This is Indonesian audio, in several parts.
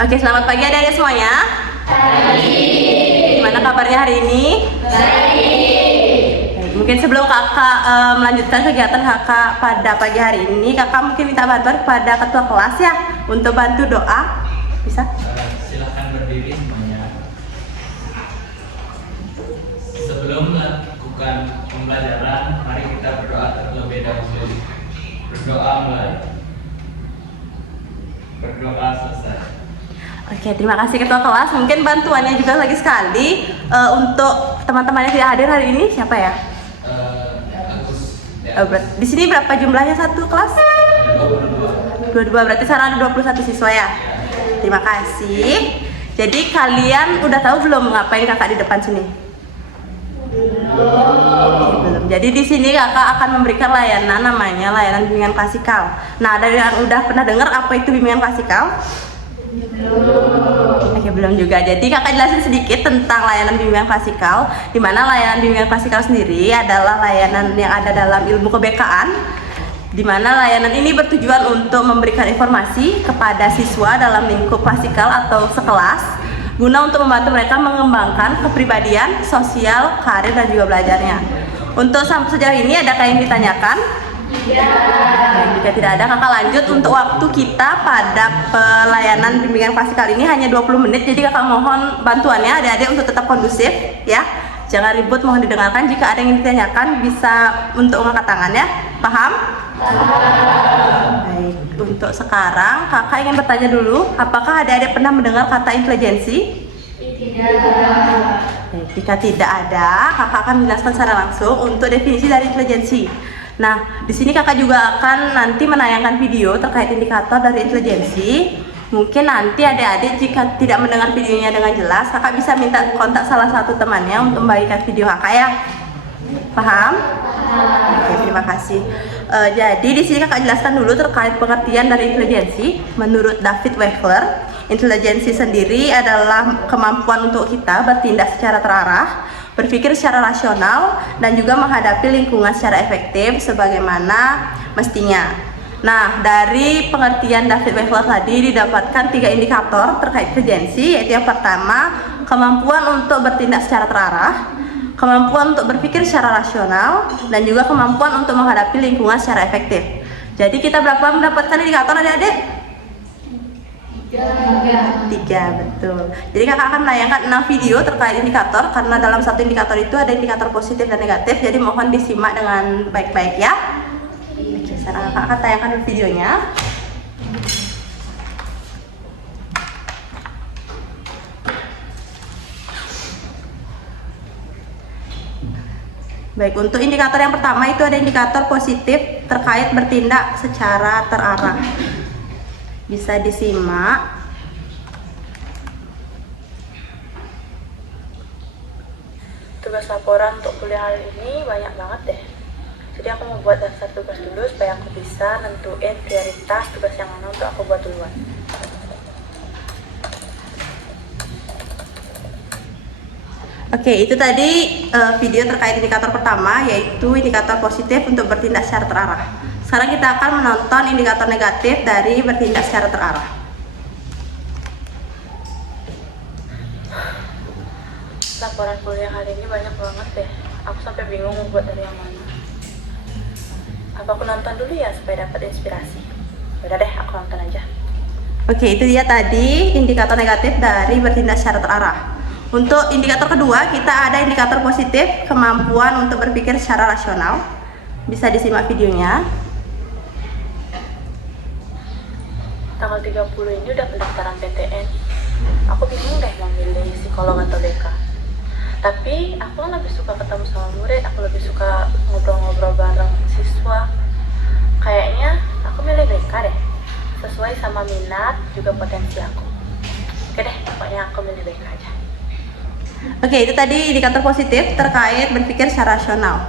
Oke, selamat pagi adik-adik semuanya. Gimana kabarnya hari ini? Baik, mungkin sebelum kakak melanjutkan kegiatan kakak pada pagi hari ini, kakak mungkin minta bantuan kepada ketua kelas ya untuk bantu doa. Bisa? Silahkan berdiri semuanya. Sebelum melakukan pembelajaran, mari kita berdoa terlebih dahulu. Berdoa mulai. Berdoa selesai. Oke, terima kasih ketua kelas. Mungkin bantuannya juga lagi sekali untuk teman-teman yang tidak hadir hari ini siapa ya? Agus. Di sini berapa jumlahnya satu kelas? 22, berarti sekarang ada 21 siswa ya? Terima kasih. Jadi kalian udah tahu belum ngapain kakak di depan sini? Belum. Jadi di sini kakak akan memberikan layanan namanya layanan bimbingan klasikal. Nah, ada yang udah pernah dengar apa itu bimbingan klasikal? Oke, belum juga. Jadi kakak jelasin sedikit tentang layanan bimbingan klasikal. Di mana layanan bimbingan klasikal sendiri adalah layanan yang ada dalam ilmu kebekaan, di mana layanan ini bertujuan untuk memberikan informasi kepada siswa dalam lingkup klasikal atau sekelas guna untuk membantu mereka mengembangkan kepribadian, sosial, karir, dan juga belajarnya. Untuk sampai sejauh ini adakah yang ditanyakan? Ya. Jika tidak ada, kakak lanjut untuk waktu kita pada pelayanan bimbingan klasikal ini hanya 20 menit. Jadi kakak mohon bantuannya adik-adik untuk tetap kondusif ya. Jangan ribut, mohon didengarkan. Jika ada yang ditanyakan bisa untuk mengangkat tangan ya. Paham? Baik, untuk sekarang kakak ingin bertanya dulu, apakah adik-adik pernah mendengar kata intelijensi? Baik, jika tidak ada, kakak akan menjelaskan secara langsung untuk definisi dari intelijensi. Nah, di sini kakak juga akan nanti menayangkan video terkait indikator dari intelijensi. Mungkin nanti adik-adik jika tidak mendengar videonya dengan jelas, kakak bisa minta kontak salah satu temannya untuk membagikan video kakak ya. Paham? Oke, terima kasih. Jadi di sini kakak jelaskan dulu terkait pengertian dari intelijensi. Menurut David Wechsler, intelijensi sendiri adalah kemampuan untuk kita bertindak secara terarah, berpikir secara rasional, dan juga menghadapi lingkungan secara efektif sebagaimana mestinya. Nah, dari pengertian David Wechsler tadi didapatkan 3 indikator terkait intelijensi, yaitu yang pertama, kemampuan untuk bertindak secara terarah, kemampuan untuk berpikir secara rasional, dan juga kemampuan untuk menghadapi lingkungan secara efektif. Jadi kita berapa mendapatkan indikator adik-adik? 3, betul. Jadi kakak akan menayangkan 6 video terkait indikator, karena dalam satu indikator itu ada indikator positif dan negatif. Jadi mohon disimak dengan baik-baik ya. Oke, sekarang kakak akan tayangkan videonya. Baik, untuk indikator yang pertama itu ada indikator positif terkait bertindak secara terarah. Bisa disimak. Tugas laporan untuk kuliah hari ini banyak banget deh. Jadi aku mau buat daftar tugas dulu supaya aku bisa nentuin prioritas tugas yang mana untuk aku buat duluan. Oke, itu tadi video terkait indikator pertama, yaitu indikator positif untuk bertindak secara terarah. Sekarang kita akan menonton indikator negatif dari bertindak secara terarah. Laporan kuliah hari ini banyak banget deh. Aku sampai bingung mau buat dari yang mana. Apa aku nonton dulu ya supaya dapat inspirasi? Udah deh, aku nonton aja. Oke, itu dia tadi indikator negatif dari bertindak secara terarah. Untuk indikator kedua, kita ada indikator positif, kemampuan untuk berpikir secara rasional. Bisa disimak videonya. Tanggal 30 ini udah pendaftaran PTN. Aku bingung deh mau milih psikolog atau DK. Tapi aku lebih suka ketemu sama murid, aku lebih suka ngobrol-ngobrol bareng siswa. Kayaknya aku milih DK deh, sesuai sama minat juga potensi aku. Oke deh, pokoknya aku milih DK aja. Oke, itu tadi indikator positif terkait berpikir secara rasional.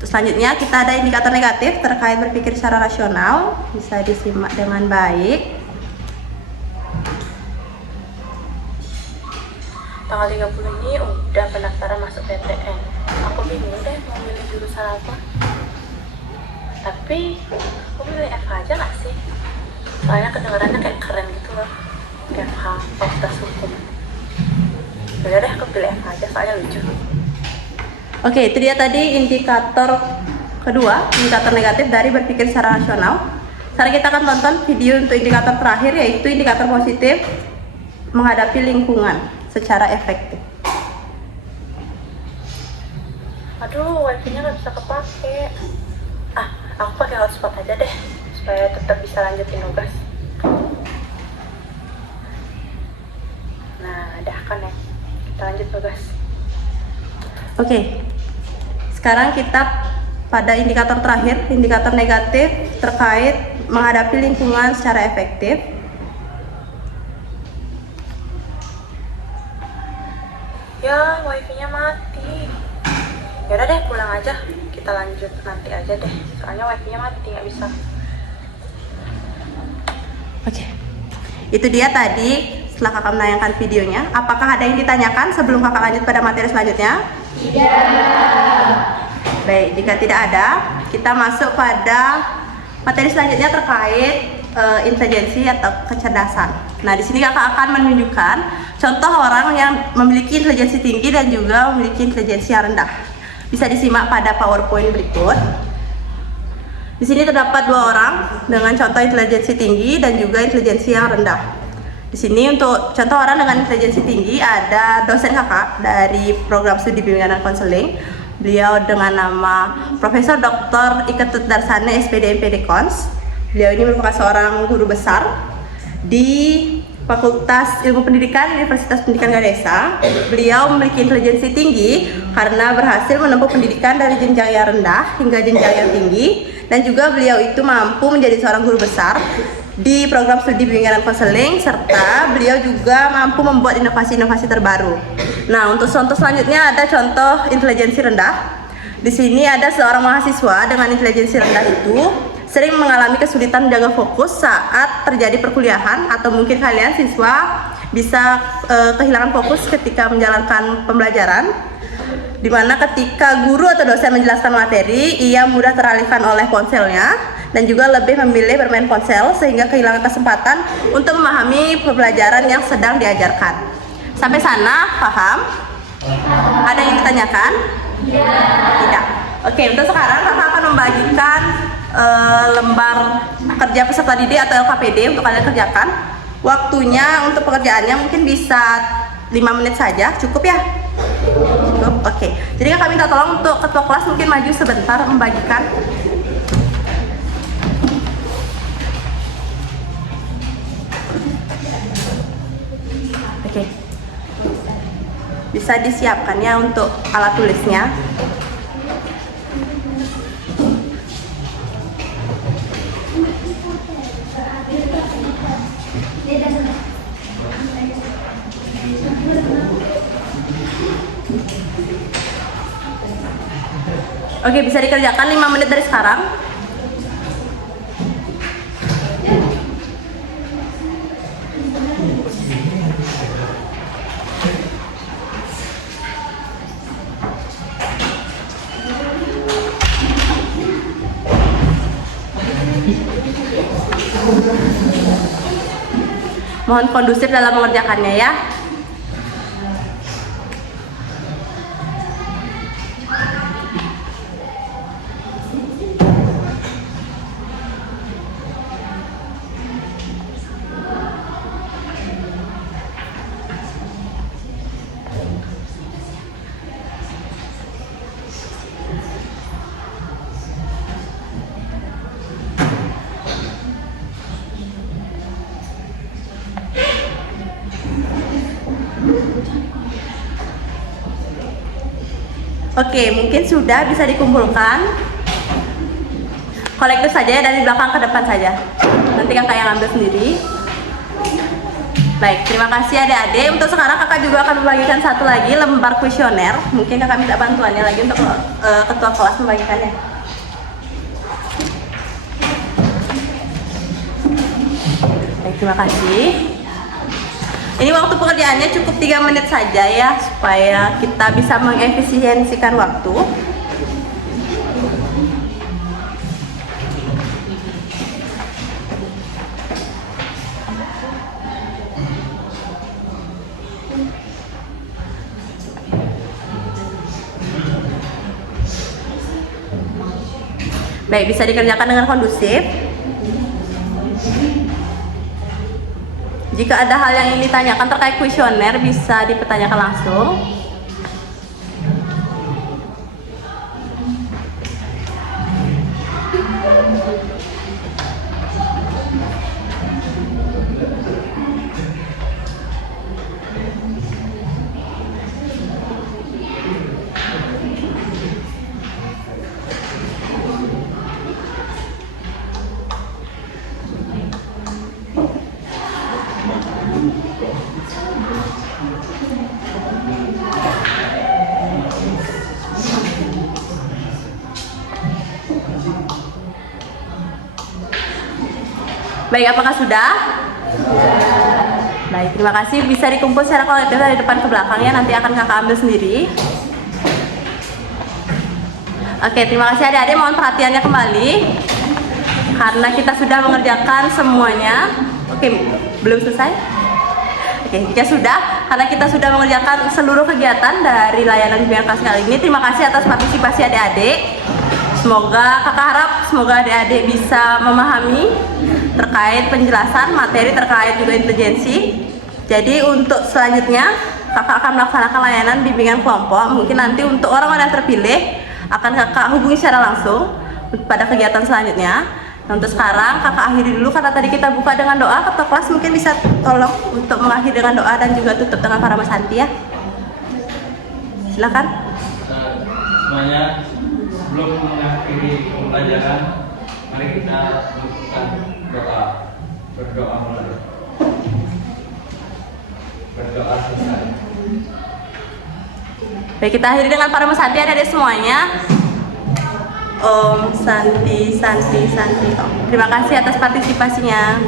Terus selanjutnya kita ada indikator negatif terkait berpikir secara rasional. Bisa disimak dengan baik. Tanggal 30 ini udah pendaftaran masuk PTN. Aku bingung deh mau milih jurusan apa. Tapi aku milih FH aja gak sih? Soalnya kedengarannya kayak keren gitu loh. FH Fakultas Hukum. Udah deh, aku pilih FH aja soalnya lucu. Oke, itu dia tadi indikator kedua, indikator negatif dari berpikir secara rasional. Sekarang kita akan tonton video untuk indikator terakhir, yaitu indikator positif menghadapi lingkungan secara efektif. Aduh, wifi-nya nggak bisa kepake. Aku pakai hotspot aja deh, supaya tetap bisa lanjutin tugas. Nah, udah connect. Kita lanjut tugas. Oke. Sekarang kita pada indikator terakhir, indikator negatif terkait menghadapi lingkungan secara efektif. Ya, wifi-nya mati. Yaudah deh, pulang aja. Kita lanjut nanti aja deh. Soalnya wifi-nya mati, nggak bisa. Oke. Itu dia tadi setelah kakak menayangkan videonya. Apakah ada yang ditanyakan sebelum kakak lanjut pada materi selanjutnya? Tidak. Baik, jika tidak ada, kita masuk pada materi selanjutnya terkait intelijensi atau kecerdasan. Nah, di sini kakak akan menunjukkan contoh orang yang memiliki intelijensi tinggi dan juga memiliki intelijensi yang rendah. Bisa disimak pada PowerPoint berikut. Di sini terdapat dua orang dengan contoh intelijensi tinggi dan juga intelijensi yang rendah. Di sini untuk contoh orang dengan intelijensi tinggi ada dosen kakak dari program studi bimbingan dan konseling. Beliau dengan nama Profesor Dr. Iketut Darsana SPD MPD Kons. Beliau ini merupakan seorang guru besar di Fakultas Ilmu Pendidikan Universitas Pendidikan Ganesha. Beliau memiliki intelijensi tinggi karena berhasil menempuh pendidikan dari jenjang yang rendah hingga jenjang yang tinggi, dan juga beliau itu mampu menjadi seorang guru besar di program studi bimbingan dan konseling, serta beliau juga mampu membuat inovasi-inovasi terbaru. Nah, untuk contoh selanjutnya ada contoh intelijensi rendah. Di sini ada seorang mahasiswa dengan intelijensi rendah itu sering mengalami kesulitan menjaga fokus saat terjadi perkuliahan, atau mungkin kalian siswa bisa kehilangan fokus ketika menjalankan pembelajaran, dimana ketika guru atau dosen menjelaskan materi, ia mudah teralihkan oleh ponselnya dan juga lebih memilih bermain ponsel sehingga kehilangan kesempatan untuk memahami pembelajaran yang sedang diajarkan. Sampai sana paham? Ada yang ditanyakan? Tidak. Oke, untuk sekarang kakak akan membagikan lembar kerja peserta didik atau LKPD untuk kalian kerjakan. Waktunya untuk pekerjaannya mungkin bisa 5 menit saja, cukup ya? Cukup, oke. Jadi kakak minta tolong untuk ketua kelas mungkin maju sebentar membagikan. Oke. Bisa disiapkan ya untuk alat tulisnya. Oke, bisa dikerjakan 5 menit dari sekarang. Mohon kondusif dalam mengerjakannya ya. Oke, mungkin sudah bisa dikumpulkan. Kolektif saja ya, dari belakang ke depan saja. Nanti kakak yang ambil sendiri. Baik, terima kasih adik-adik. Untuk sekarang kakak juga akan membagikan satu lagi lembar kuesioner. Mungkin kakak minta bantuannya lagi untuk ketua kelas membagikannya. Baik, terima kasih. Ini waktu pekerjaannya cukup 3 menit saja ya, supaya kita bisa mengefisiensikan waktu. Baik, bisa dikerjakan dengan kondusif. Jika ada hal yang ingin ditanyakan terkait kuesioner, bisa dipertanyakan langsung. Baik, apakah sudah? Baik, terima kasih. Bisa dikumpul secara kolektif dari depan ke belakang ya. Nanti akan kakak ambil sendiri. Oke, terima kasih adik-adik. Mohon perhatiannya kembali. Karena kita sudah mengerjakan semuanya. Oke, belum selesai? Oke, jika sudah, karena kita sudah mengerjakan seluruh kegiatan dari layanan bimbingan kelas kali ini. Terima kasih atas partisipasi adik-adik. Semoga kakak harap semoga adik-adik bisa memahami terkait penjelasan materi terkait juga intelijensi. Jadi untuk selanjutnya kakak akan melaksanakan layanan bimbingan kelompok. Mungkin nanti untuk orang-orang yang terpilih akan kakak hubungi secara langsung pada kegiatan selanjutnya. Nah, untuk sekarang kakak akhiri dulu karena tadi kita buka dengan doa. Ketua kelas mungkin bisa tolong untuk mengakhiri dengan doa dan juga tutup dengan para santi ya. Silakan. Semuanya, sebelum mengakhiri pembelajaran, mari kita melakukan doa. Berdoa mulai. Berdoa selesai. Baik, kita akhiri dengan para santi adik-adik semuanya. Om Santi Santi Santi Om. Terima kasih atas partisipasinya.